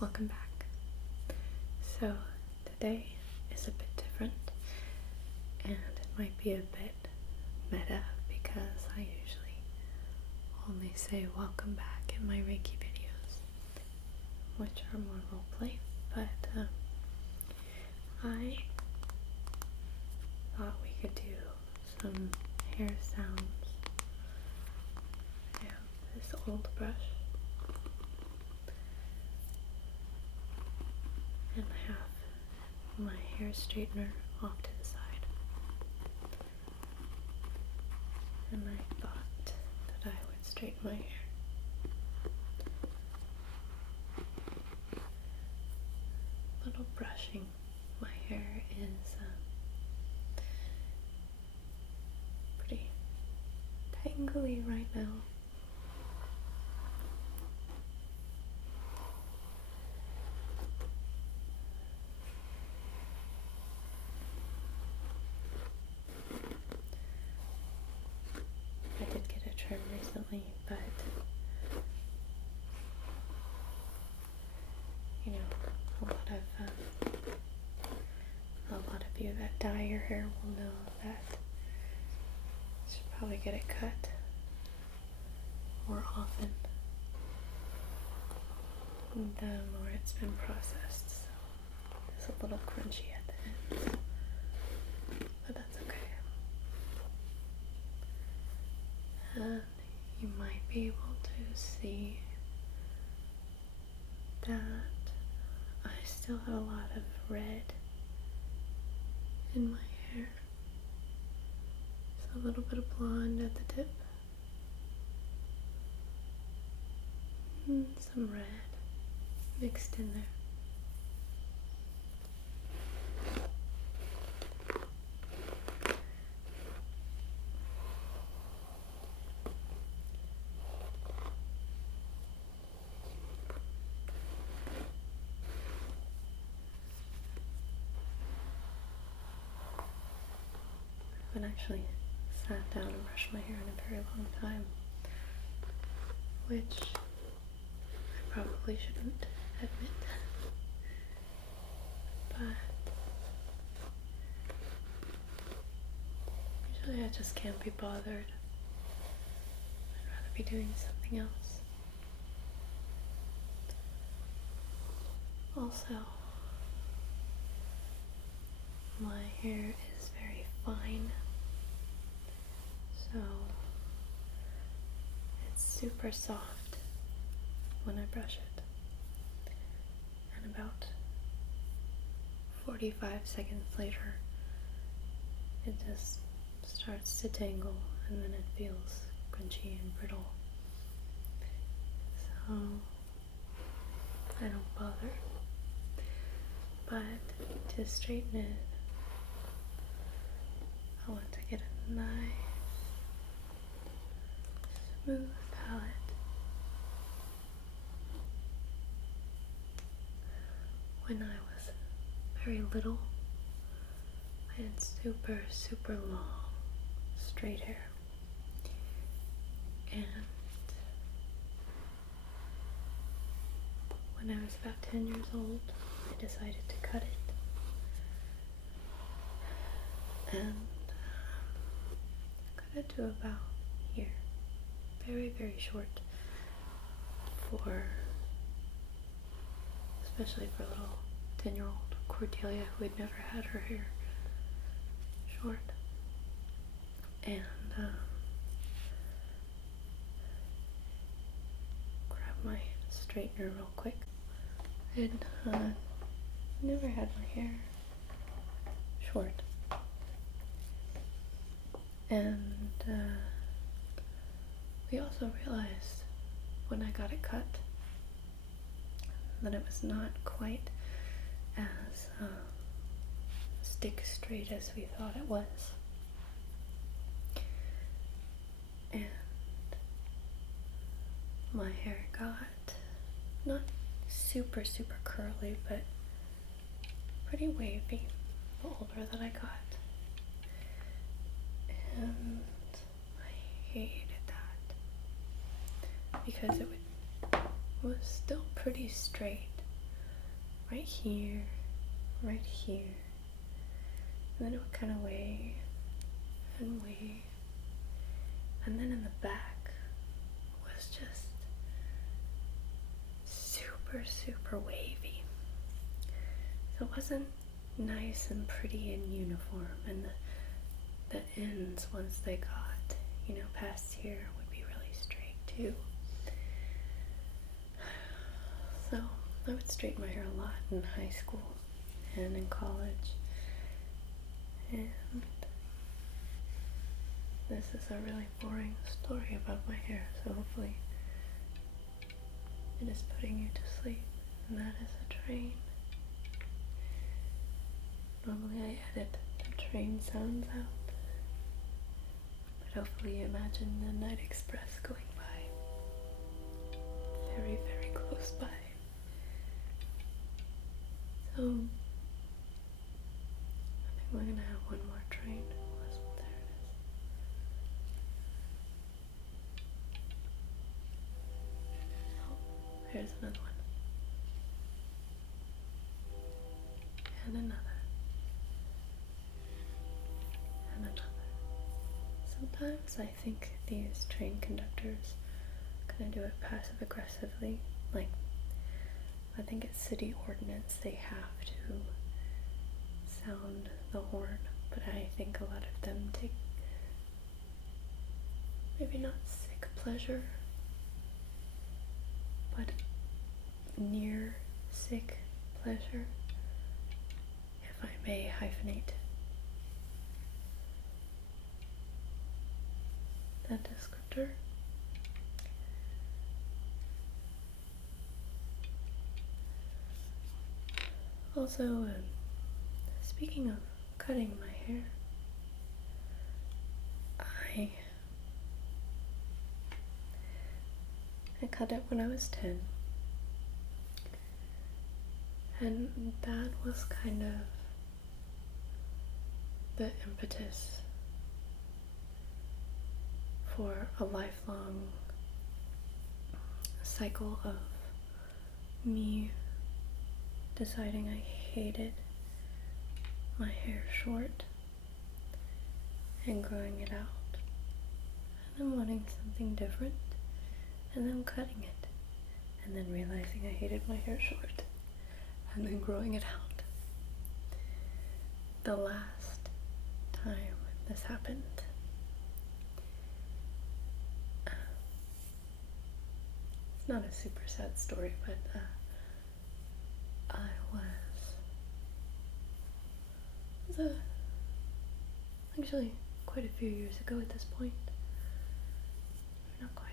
welcome back. So today is a bit different, and it might be a bit meta because I usually only say welcome back in my Reiki videos, which are more roleplay, but I thought we could do some hair sounds. I have this old brush, and I have my hair straightener off to the side, and I thought that I would straighten my hair. Little brushing. My hair is pretty tangly right now. I did get a trim recently, but you know, a lot of you that dye your hair will know that you should probably get it cut more often the more it's been processed. So it's a little crunchy at the ends, but that's okay. And you might be able to see that I still have a lot of red in my hair. So a little bit of blonde at the tip. And some red mixed in there. I haven't actually sat down and brushed my hair in a very long time, which I probably shouldn't admit, but usually I just can't be bothered. I'd rather be doing something else. Also, my hair is very fine, so it's super soft when I brush it, and about 45 seconds later it just starts to tangle, and then it feels crunchy and brittle, so I don't bother. But to straighten it, I want to get a nice smooth palette. When I was very little, I had super long straight hair, and when I was about 10 years old, I decided to cut it, and cut it to about here. Very short, especially for little 10-year-old Cordelia who had never had her hair short. And grab my straightener real quick. I had never had my hair short, and we also realized when I got it cut that it was not quite as stick straight as we thought it was. And my hair got not super curly, but pretty wavy the older that I got. And I hated that because it was still pretty straight, right here, right here, and then it would kind of wave and wave, and then in the back was just super wavy. So it wasn't nice and pretty and uniform, and the ends, once they got, past here, would be really straight too. So I would straighten my hair a lot in high school and in college, and this is a really boring story about my hair, so hopefully it is putting you to sleep. And that is a train. Normally I edit the train sounds out, but hopefully you imagine the Night Express going by. Very close by. So, I think we're gonna have one more train. There it is. Oh, here's another one. And another. And another. Sometimes I think these train conductors are gonna do it passive aggressively. Like, I think it's city ordinance, they have to sound the horn, but I think a lot of them take maybe not sick pleasure, but near sick pleasure, if I may hyphenate that descriptor. Also, speaking of cutting my hair, I cut it when I was 10, and that was kind of the impetus for a lifelong cycle of me deciding I hated my hair short and growing it out, and then wanting something different, and then cutting it, and then realizing I hated my hair short, and then growing it out. The last time this happened, it's not a super sad story, but it was actually quite a few years ago at this point. Not quite a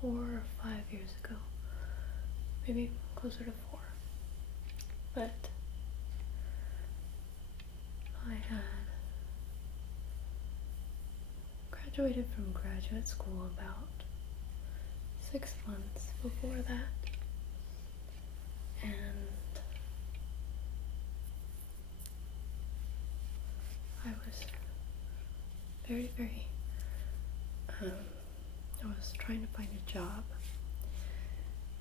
few. 4 or 5 years ago. Maybe closer to 4. But I had graduated from graduate school about 6 months before that. And I was very I was trying to find a job.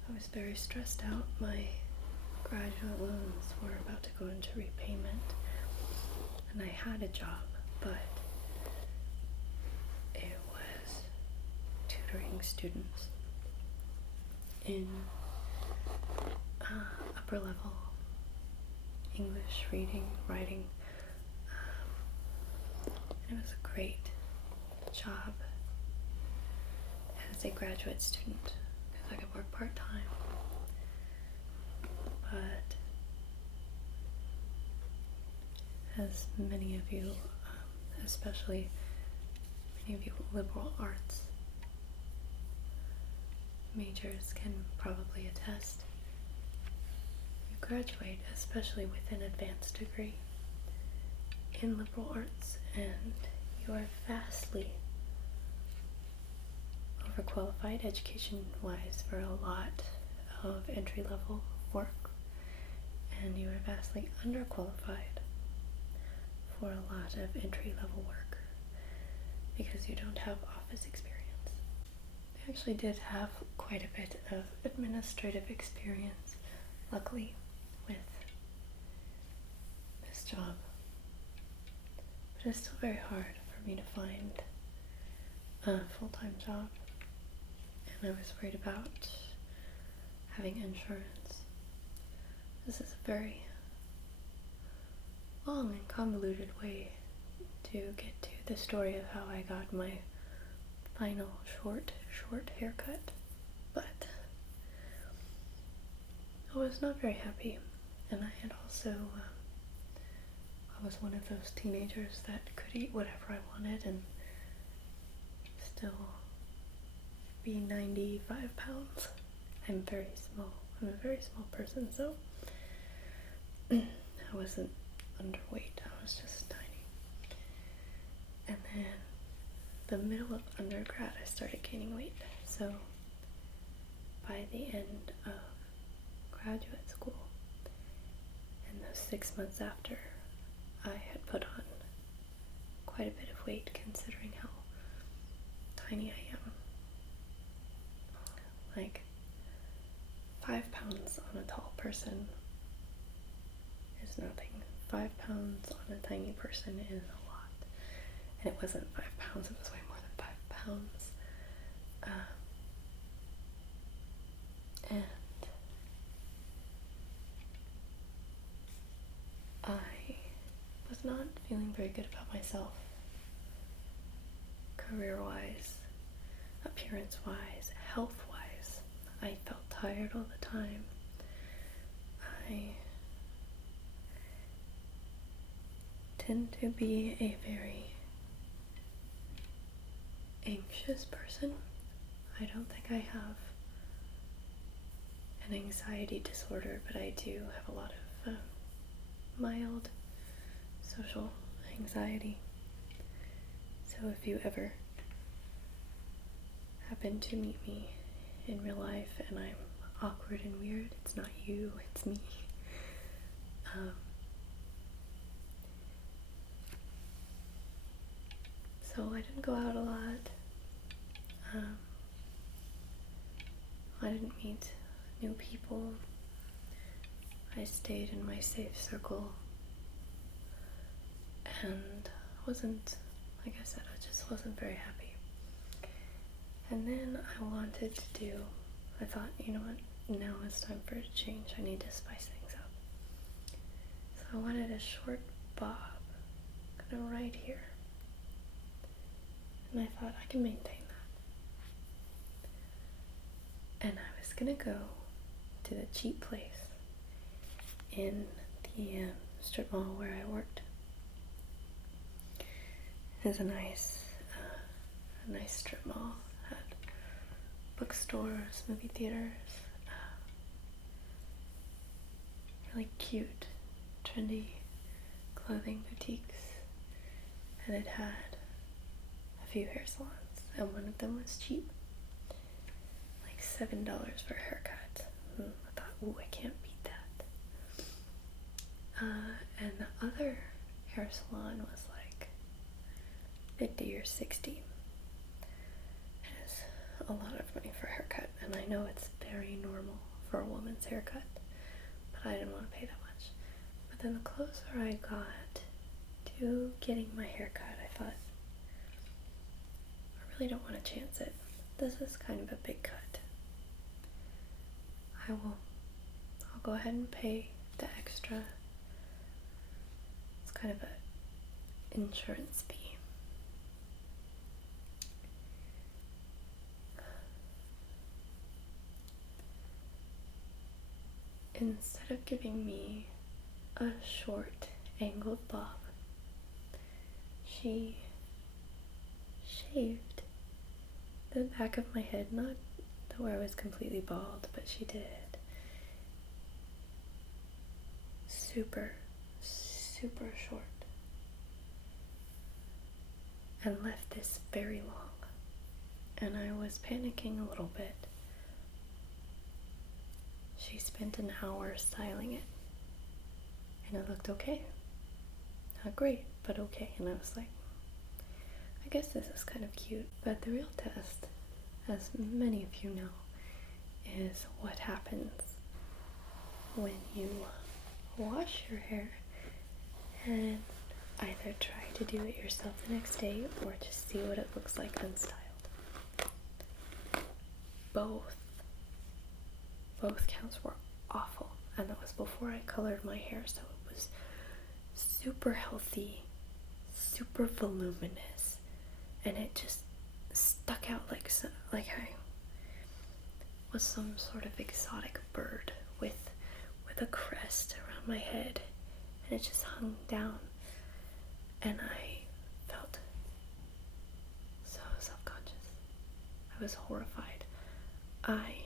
I was very stressed out. My graduate loans were about to go into repayment, and I had a job, but it was tutoring students in upper level English reading, writing. It was a great job as a graduate student because I could work part-time. But as many of you, especially many of you liberal arts majors can probably attest, you graduate, especially with an advanced degree in liberal arts, and you are vastly overqualified education-wise for a lot of entry-level work, and you are vastly underqualified for a lot of entry-level work because you don't have office experience. I actually did have quite a bit of administrative experience luckily, with this job. But it's still very hard for me to find a full-time job. And I was worried about having insurance. This is a very long and convoluted way to get to the story of how I got my final short haircut. But I was not very happy, and I had also, I was one of those teenagers that could eat whatever I wanted and still be 95 pounds. I'm very small. I'm a very small person, so I wasn't underweight. I was just tiny. And then the middle of undergrad, I started gaining weight. So by the end of graduate school, and those 6 months after, I had put on quite a bit of weight considering how tiny I am. Like 5 pounds on a tall person is nothing. 5 pounds on a tiny person is a lot. And it wasn't 5 pounds, it was way more than 5 pounds. And I was not feeling very good about myself, career-wise, appearance-wise, health-wise. I felt tired all the time. I tend to be a very anxious person. I don't think I have an anxiety disorder, but I do have a lot of mild social anxiety. So if you ever happen to meet me in real life and I'm awkward and weird, it's not you, it's me. So I didn't go out a lot. I didn't meet new people. I stayed in my safe circle and wasn't, like I said, I just wasn't very happy. And then I thought, you know what, now it's time for a change. I need to spice things up. So I wanted a short bob, kind of right here. And I thought I can maintain that. And I was gonna go to the cheap place in the strip mall where I worked. It's a nice strip mall. Had bookstores, movie theaters, really cute, trendy clothing boutiques, and it had a few hair salons, and one of them was cheap, like $7 for a haircut. I thought, ooh, I can't beat that. And the other hair salon was like 50 or 60. It's a lot of money for a haircut, and I know it's very normal for a woman's haircut, but I didn't want to pay that much. But then the closer I got to getting my haircut, I thought, I really don't want to chance it. This is kind of a big cut. I'll go ahead and pay the extra. It's kind of a insurance fee. Instead of giving me a short angled bob, she shaved the back of my head, not to where I was completely bald, but she did. Super short. And left this very long. And I was panicking a little bit. She spent an hour styling it, and it looked okay. Not great, but okay. And I was like, I guess this is kind of cute. But the real test, as many of you know, is what happens when you wash your hair and either try to do it yourself the next day or just see what it looks like unstyled. Both counts were awful, and that was before I colored my hair, so it was super healthy, super voluminous, and it just stuck out like I was some sort of exotic bird with a crest around my head, and it just hung down, and I felt so self-conscious. I was horrified. I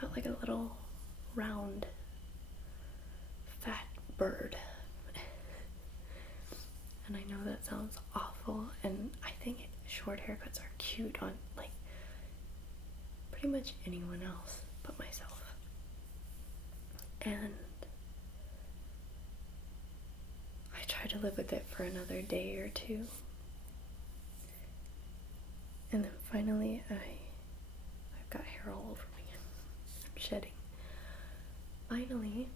felt like a little round fat bird. And I know that sounds awful, and I think short haircuts are cute on like pretty much anyone else but myself. And I tried to live with it for another day or two. And then finally I've got hair all over me. I'm shedding. Finally,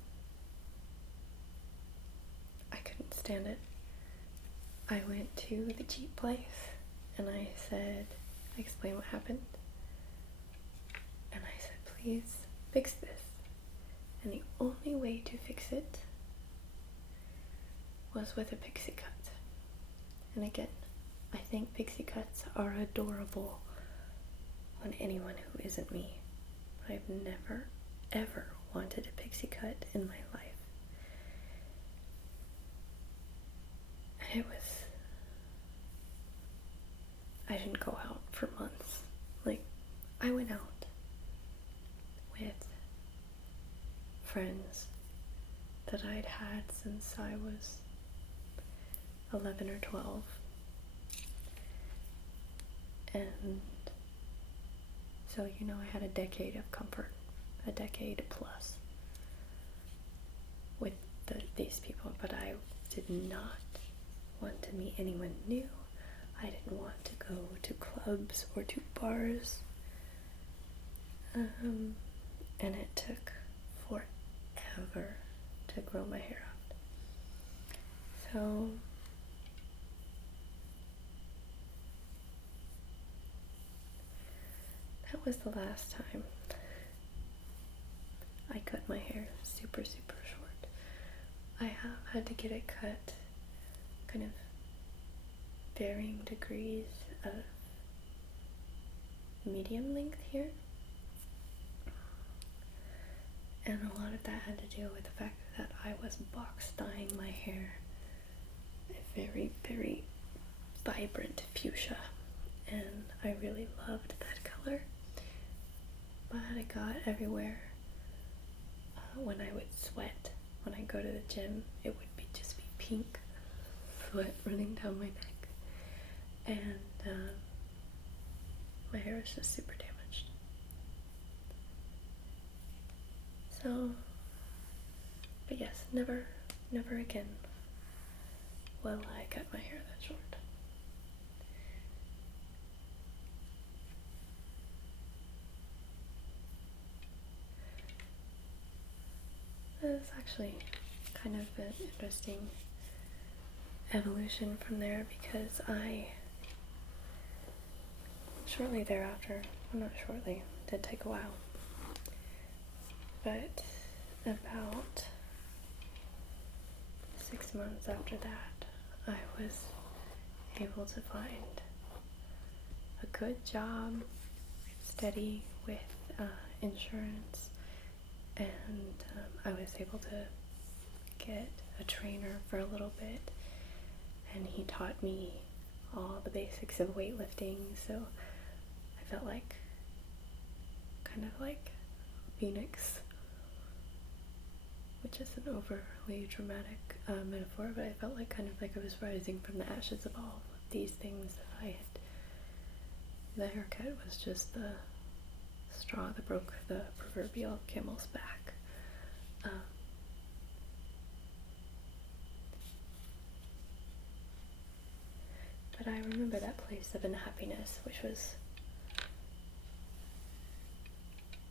I couldn't stand it. I went to the Jeep place and I explained what happened. And I said, please fix this. And the only way to fix it was with a pixie cut. And again, I think pixie cuts are adorable on anyone who isn't me. I've never, ever wanted a pixie cut in my life. And I didn't go out for months. Like, I went out with friends that I'd had since I was 11 or 12. And so, I had a decade of comfort, a decade plus with these people, but I did not want to meet anyone new. I didn't want to go to clubs or to bars. And it took forever to grow my hair out. So that was the last time I cut my hair super, super short. I have had to get it cut kind of varying degrees of medium length here. And a lot of that had to do with the fact that I was box dyeing my hair a very, very vibrant fuchsia. And I really loved that color. But it got everywhere. When I would sweat, when I go to the gym, it would just be pink sweat running down my neck. And my hair is just super damaged. So, but yes, never again will I cut my hair that short. It's actually kind of an interesting evolution from there, because shortly thereafter, well, not shortly, it did take a while, but about 6 months after that, I was able to find a good job, steady with insurance, and I was able to get a trainer for a little bit, and he taught me all the basics of weightlifting, so I felt like kind of like Phoenix, which is an overly dramatic metaphor, but I felt like kind of like I was rising from the ashes of all of these things that I had. The haircut was just the straw that broke the proverbial camel's back. But I remember that place of unhappiness, which was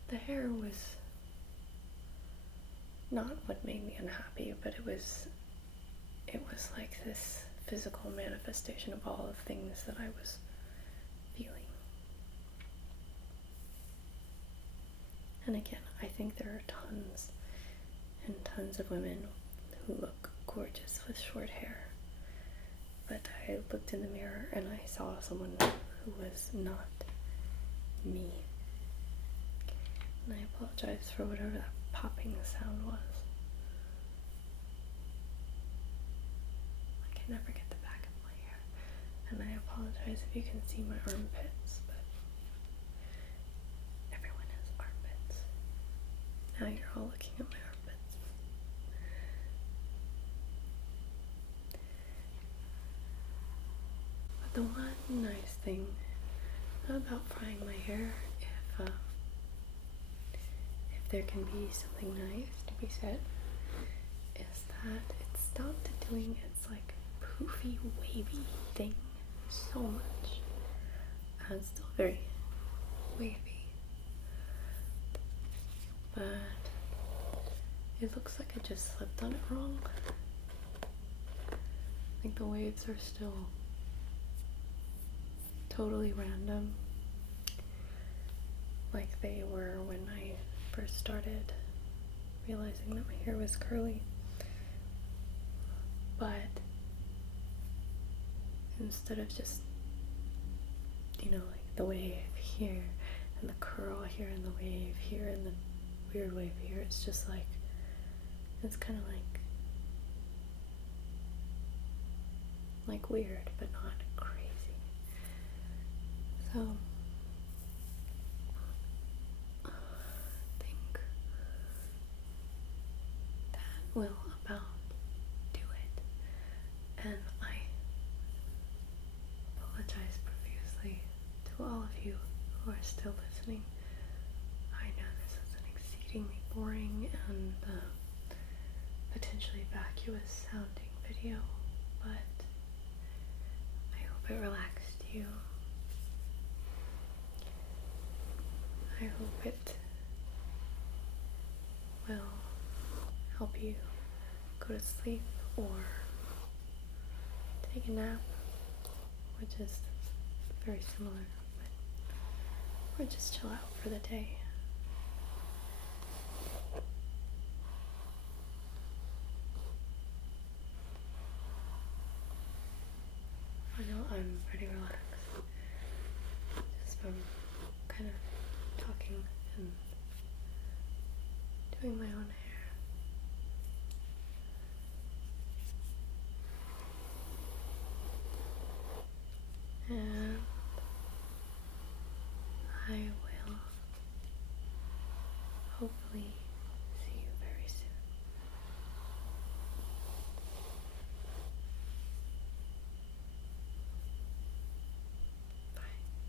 the hair was not what made me unhappy, but it was like this physical manifestation of all of things that I was feeling. And again, I think there are tons and tons of women who look gorgeous with short hair. But I looked in the mirror and I saw someone who was not me. And I apologize for whatever that popping sound was. I can never get the back of my hair. And I apologize if you can see my armpits, but everyone has armpits. Now you're all looking at my armpits. But the one nice thing about frying my hair, if there can be something nice to be said, is that it stopped doing its like poofy, wavy thing so much. And it's still very wavy, but it looks like I just slipped on it wrong. Like the waves are still totally random, like they were when I first started realizing that my hair was curly. But instead of just, like the wave here and the curl here and the wave here and the weird wave here, it's just like, it's kind of like weird, but not crazy. So I think that will about do it. And I apologize profusely to all of you who are still listening. I know this is an exceedingly boring and potentially vacuous sounding video, but I hope it relaxed you. I hope it will help you go to sleep or take a nap, which is very similar, or just chill out for the day. I know I'm pretty relaxed just from kind of talking and doing my own hair. And